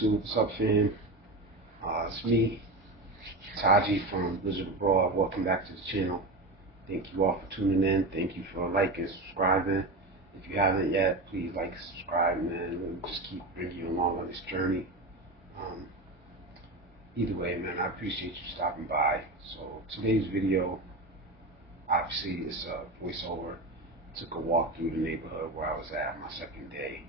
YouTube. What's up, fam? It's me, Taji from Blizzard Abroad. Welcome back to the channel. Thank you all for tuning in. Thank you for liking, subscribing. If you haven't yet, please like, subscribe, man. We'll just keep bringing you along on this journey. Either way, man, I appreciate you stopping by. So today's video, obviously, is a voiceover. Took a walk through the neighborhood where I was at my second day.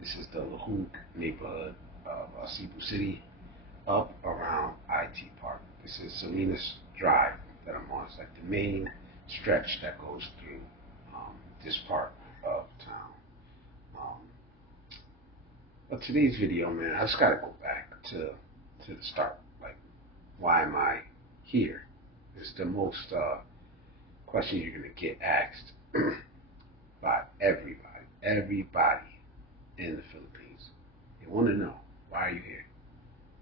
This is the Lahook neighborhood of Cebu City, up around IT Park. This is Salinas Drive that I'm on. It's like the main stretch that goes through this part of town. But today's video, man, I just gotta go back to the start. Like, why am I here? It's the most questions you're gonna get asked by everybody in the Philippines. They want to know, why are you here?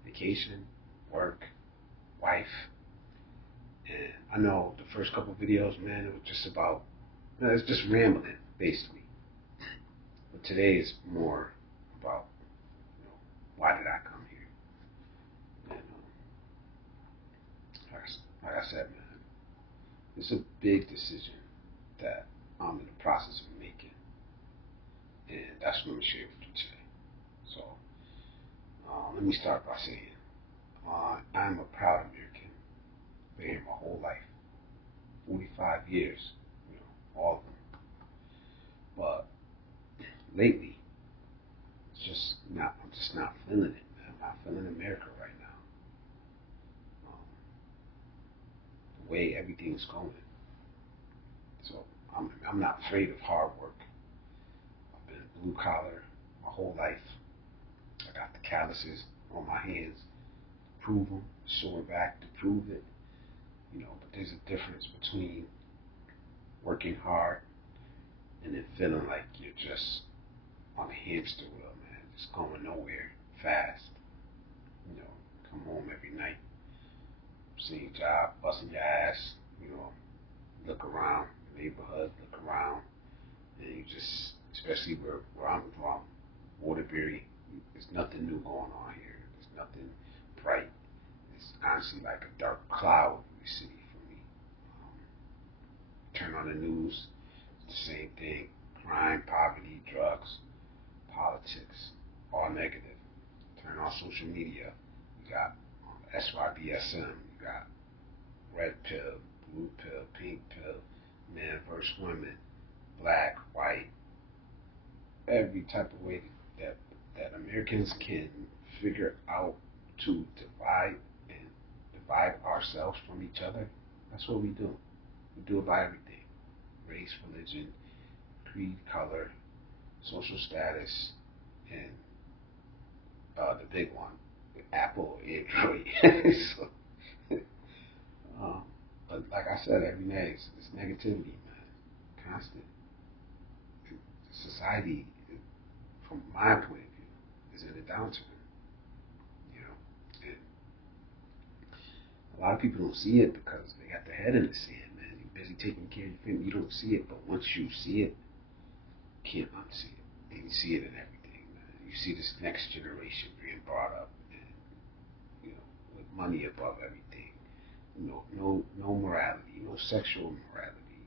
Vacation, work, wife. And I know the first couple of videos, man, it was just about, it's just rambling, basically. But today is more about, why did I come here? And like I said, man, it's a big decision that I'm in the process of making. And that's what I'm going to share with you today. So, let me start by saying, I'm a proud American. Been here my whole life, 45 years, all of them. But lately, I'm just not feeling it, man. I'm not feeling America right now. The way everything's going. So I'm not afraid of hard work. I've been blue collar my whole life. I got the calluses on my hands to prove them, sore back to prove it. But there's a difference between working hard and then feeling like you're just on a hamster wheel, man, just going nowhere fast. Come home every night, same job, busting your ass, look around the neighborhood, look around, and you just, especially where I'm from, Waterbury, there's nothing new going on here. There's nothing bright. It's honestly like a dark cloud in the city for me. Turn on the news, it's the same thing. Crime, poverty, drugs, politics, all negative. Turn on social media, you got SYBSM, you got red pill, blue pill, pink pill, men versus women, black, white, every type of way that Americans can figure out to divide ourselves from each other. That's what we do. We do it by everything: race, religion, creed, color, social status, and the big one, Apple, Android. But like I said, every day it's negativity, man, constant. Society, from my point of view, is in a downturn. And a lot of people don't see it because they got their head in the sand, man. You're busy taking care of your family. You don't see it, but once you see it, you can't unsee it. And you see it in everything, man. You see this next generation being brought up, and with money above everything. No morality, no sexual morality,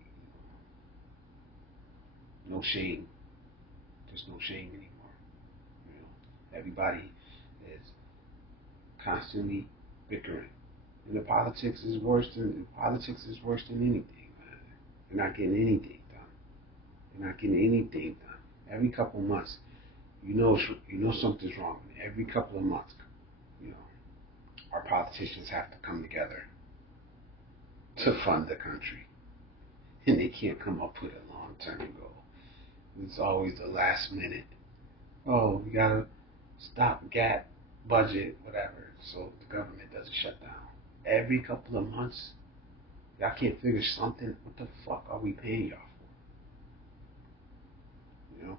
no shame. There's no shame anymore. Everybody is constantly bickering, and the politics is worse than anything, man. They're not getting anything done. Every couple of months, something's wrong. Every couple of months, our politicians have to come together to fund the country, and they can't come up with a long-term goal. It's always the last minute. Oh, we gotta stopgap budget, whatever, so the government doesn't shut down. Every couple of months, y'all can't figure something. What the fuck are we paying y'all for?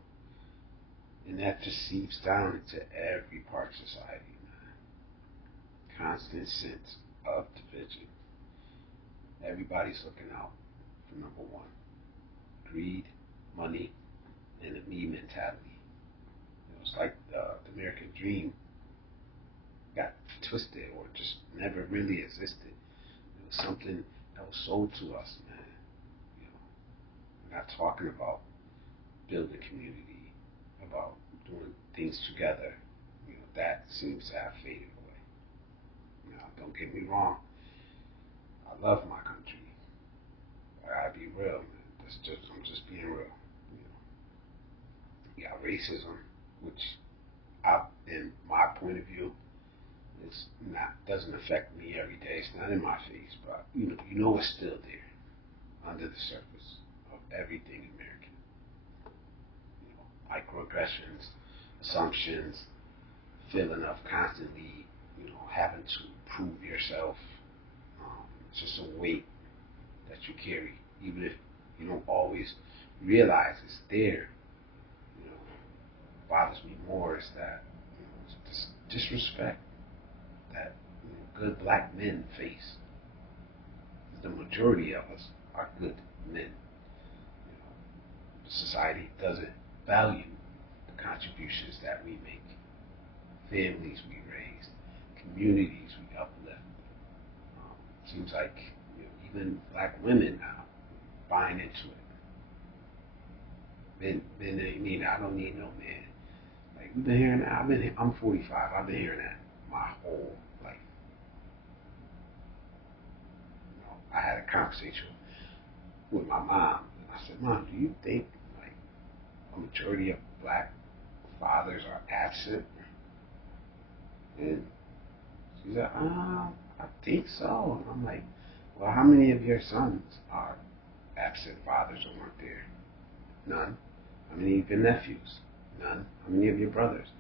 And that just seeps down into every part of society, man. Constant sense of division. Everybody's looking out for number one: greed, money, and a me mentality. It's like the American dream got twisted or just never really existed. It was something that was sold to us, man. You know, we're not talking about building community, about doing things together. You know, that seems to have faded away. Now, don't get me wrong. I love my country. I gotta be real, man. I'm just being real. You know, you got racism, which, in my point of view, it's not doesn't affect me every day. It's not in my face, but you know it's still there under the surface of everything American. You know, microaggressions, assumptions, feeling of constantly, having to prove yourself. It's just a weight that you carry, even if you don't always realize it's there. What bothers me more is that this disrespect that good black men face. The majority of us are good men. Society doesn't value the contributions that we make, families we raise, communities we uplift. Seems like even black women now buying into it. Men ain't need. I don't need no man. Like we've been hearing that. I'm 45. I've been hearing that my whole life. I had a conversation with my mom, and I said, "Mom, do you think like a majority of black fathers are absent?" And she's like, I think so." And I'm like, "Well, how many of your sons are absent fathers or weren't there?" None. How many of your nephews? None. How many of your brothers?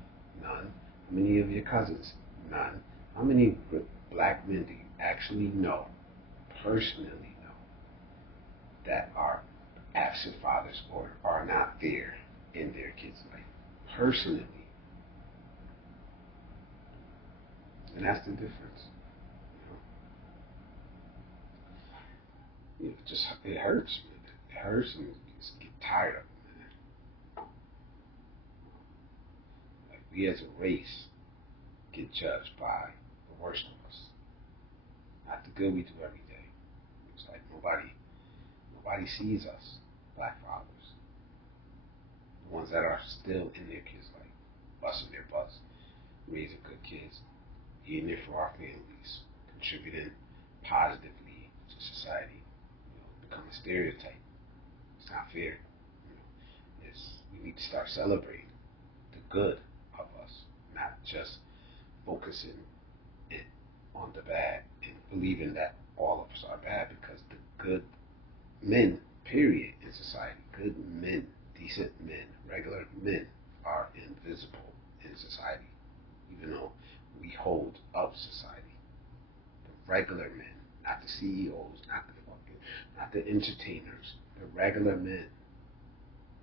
None. How many of your cousins? None. How many black men do you actually know, personally know, that are absent fathers or are not there in their kids' life? Personally. And that's the difference. It hurts. It hurts, and you just get tired of it. Like we as a race get judged by the worst of us, not the good we do every day. It's like nobody sees us, black fathers, the ones that are still in their kids' life, busting their butts, raising good kids, being there for our families, contributing positively to society. Become a stereotype. It's not fair. We need to start celebrating the good of us, not just focusing it on the bad and believing that all of us are bad, because the good men, period, in society, good men, decent men, regular men, are invisible in society, even though we hold up society. The regular men, not the CEOs, not the entertainers, the regular men.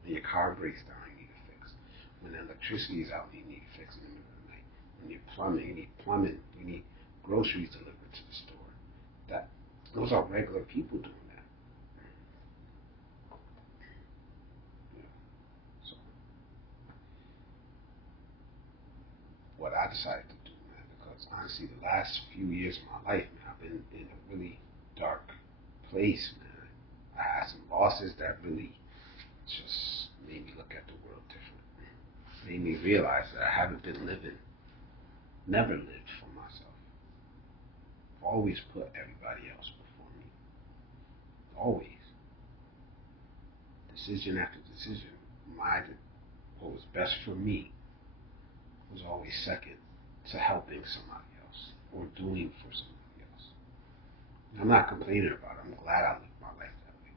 When your car breaks down, you need to fix. When the electricity is out, you need to fix in the middle of the night. When you're plumbing, you need plumbing. You need groceries delivered to the store. Those are regular people doing that. So what I decided to do, man, because honestly, the last few years of my life, man, I've been in a really dark place, man. I had some losses that really just made me look at the world different. Made me realize that I haven't been never lived for myself. I've always put everybody else before me. Always. Decision after decision. What was best for me was always second to helping somebody else or doing for somebody else. And I'm not complaining about it. I'm glad I lived my life that way.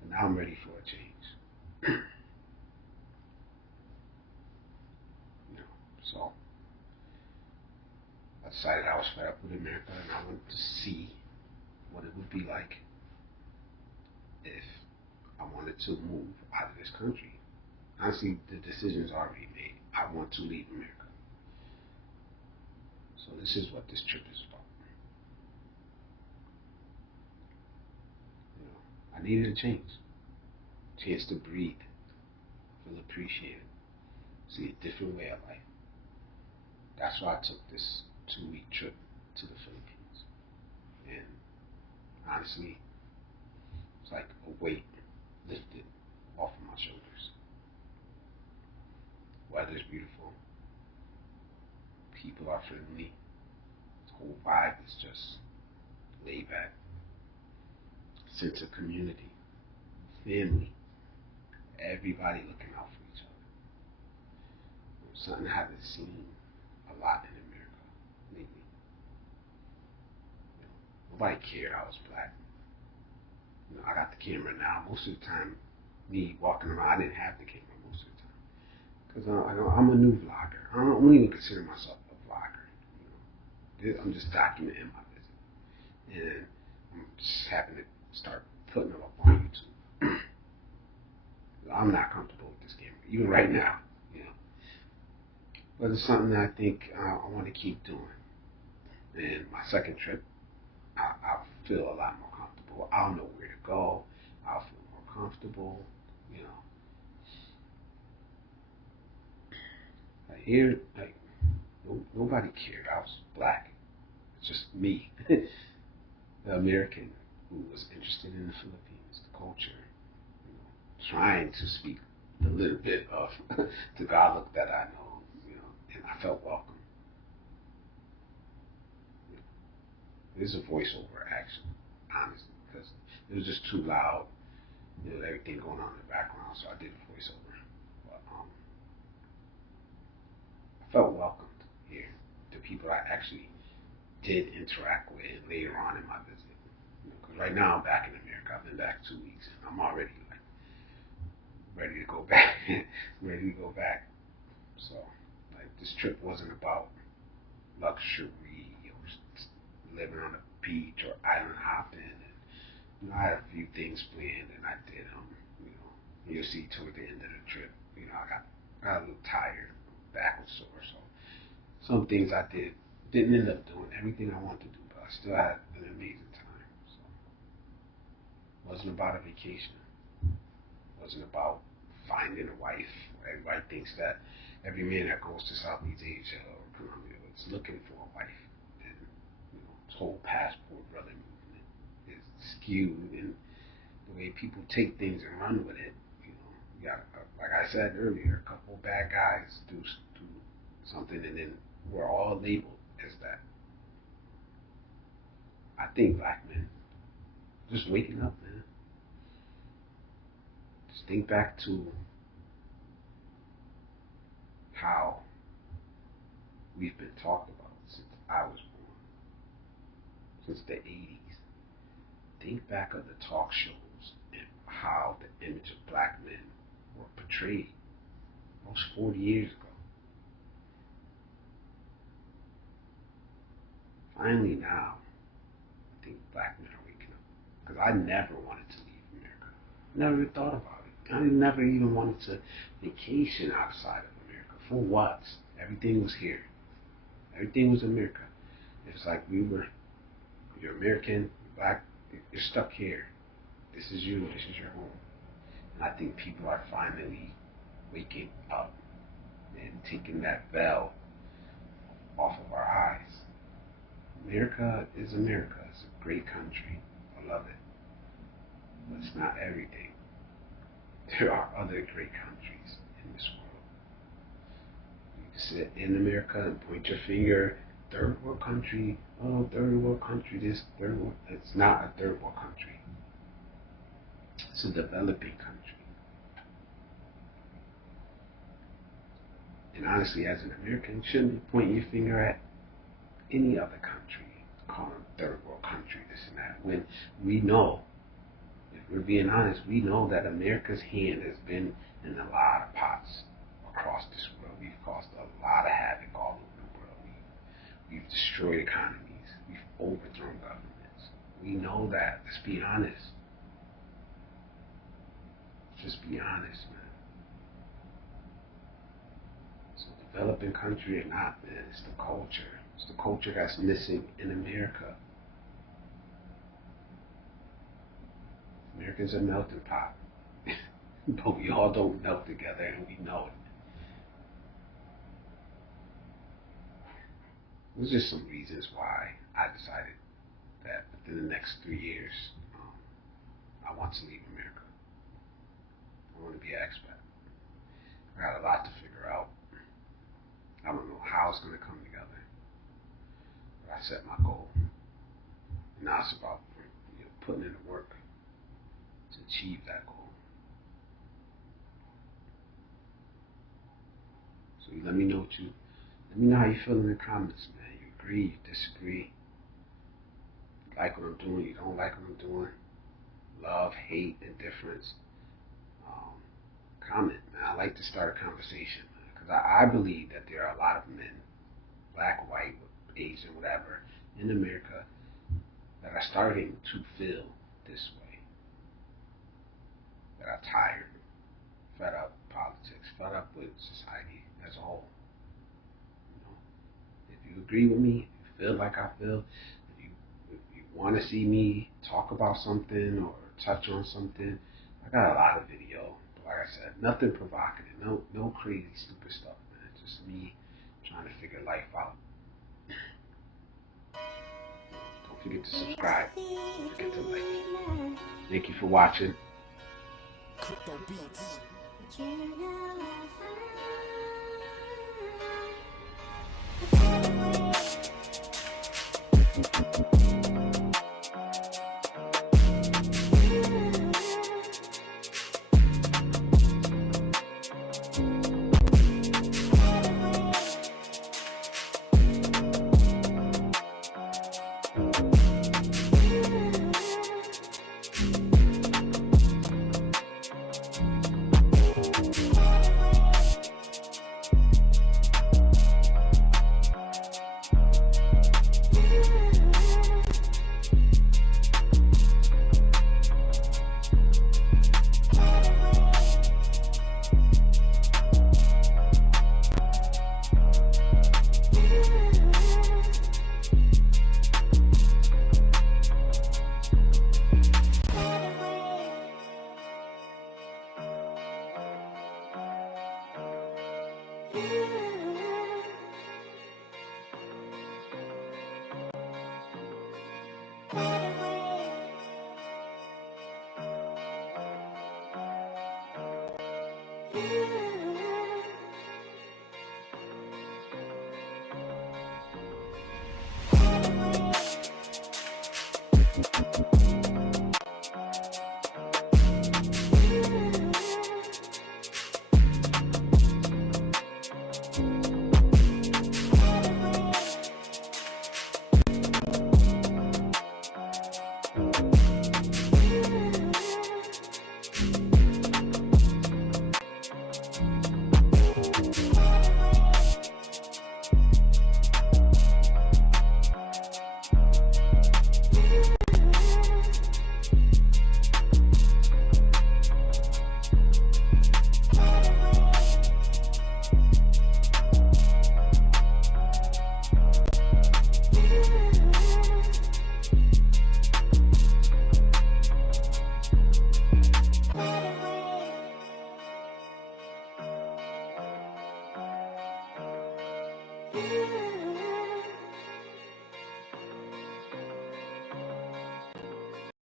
But now I'm ready for a change. So I decided I was fed up with America, and I wanted to see what it would be like if I wanted to move out of this country. Honestly, the decision's already made. I want to leave America. So this is what this trip is about. I needed a change. Chance to breathe, feel appreciated, see a different way of life. that's why I took this 2-week trip to the Philippines. And honestly, it's like a weight lifted off of my shoulders. Weather's beautiful. People are friendly. The whole vibe is just laid back. Sense of community, family, everybody looking out for each other. Something I haven't seen a lot in America lately. Nobody cared I was black. I got the camera now. Most of the time, me walking around, I didn't have the camera most of the time. Because I'm a new vlogger. I don't even consider myself a vlogger. I'm just documenting my visit. And I'm just happy to start putting them up on YouTube. I'm not comfortable with this camera, even right now. But it's something that I think I want to keep doing. And my second trip, I'll feel a lot more comfortable. I'll know where to go. I'll feel more comfortable. Here, nobody cared I was black. It's just me, the American who was interested in the Philippines, the culture, trying to speak a little bit of Tagalog that I know, and I felt welcome. There's a voiceover action, honestly, because it was just too loud, everything going on in the background, so I did a voiceover. But I felt welcomed here. The people I actually did interact with later on in my visit. Because right now I'm back in America. I've been back 2 weeks, and I'm already ready to go back. ready to go back. So, this trip wasn't about luxury or living on a beach or island hopping. And, I had a few things planned, and I did them. You'll see toward the end of the trip. I got a little tired, back was sore. So, some things I didn't end up doing everything I wanted to do, but I still had an amazing time. So, it wasn't about a vacation. It wasn't about finding a wife. Everybody thinks that every man that goes to Southeast Asia or Colombia is looking for a wife. And this whole passport brother movement is skewed in the way people take things and run with it. You got, like I said earlier, a couple bad guys do something, and then we're all labeled as that. I think black men, just waking up, man. Just think back to how we've been talked about since I was born, since the 80s. Think back of the talk shows and how the image of black men were portrayed almost 40 years ago. Finally now, I think black men are waking up. Because I never wanted to leave America. Never even thought about it. I never even wanted to vacation outside of America. For what? Everything was here. Everything was America. It's like you're American, you're black, you're stuck here. This is you, this is your home. And I think people are finally waking up and taking that veil off of our eyes. America is America. It's a great country. I love it. But it's not everything. There are other great countries in this world. You can sit in America and point your finger, third world country, oh, third world country, this, third world. It's not a third world country. It's a developing country. And honestly, as an American, you shouldn't point your finger at any other country, call them third world country, this and that, when we know, if we're being honest, we know that America's hand has been in a lot of pots across this world. We've caused a lot of havoc all over the world. We've destroyed economies. We've overthrown governments. We know that. Let's be honest. Just be honest, man. So developing country or not, man, it's the culture. It's the culture that's missing in America. America's a melting pot. But we all don't melt together, and we know it. There's just some reasons why I decided that within the next 3 years, I want to leave America. I want to be an expat. I got a lot to figure out. I don't know how it's going to come together. But I set my goal. And now it's about putting in the work to achieve that goal. So let me know how you feel in the comments, man. You agree, you disagree. You like what I'm doing, you don't like what I'm doing. Love, hate, indifference. Comment, man. I like to start a conversation, man, because I believe that there are a lot of men, black, white, Asian, whatever, in America that are starting to feel this way. That are tired, fed up with politics, fed up with society as a whole. If you agree with me, if you feel like I feel, if you want to see me talk about something or touch on something, I got a lot of video. But like I said, nothing provocative, no crazy stupid stuff, man. Just me trying to figure life out. Don't forget to subscribe. Don't forget to like. Thank you for watching. Crypto Beats.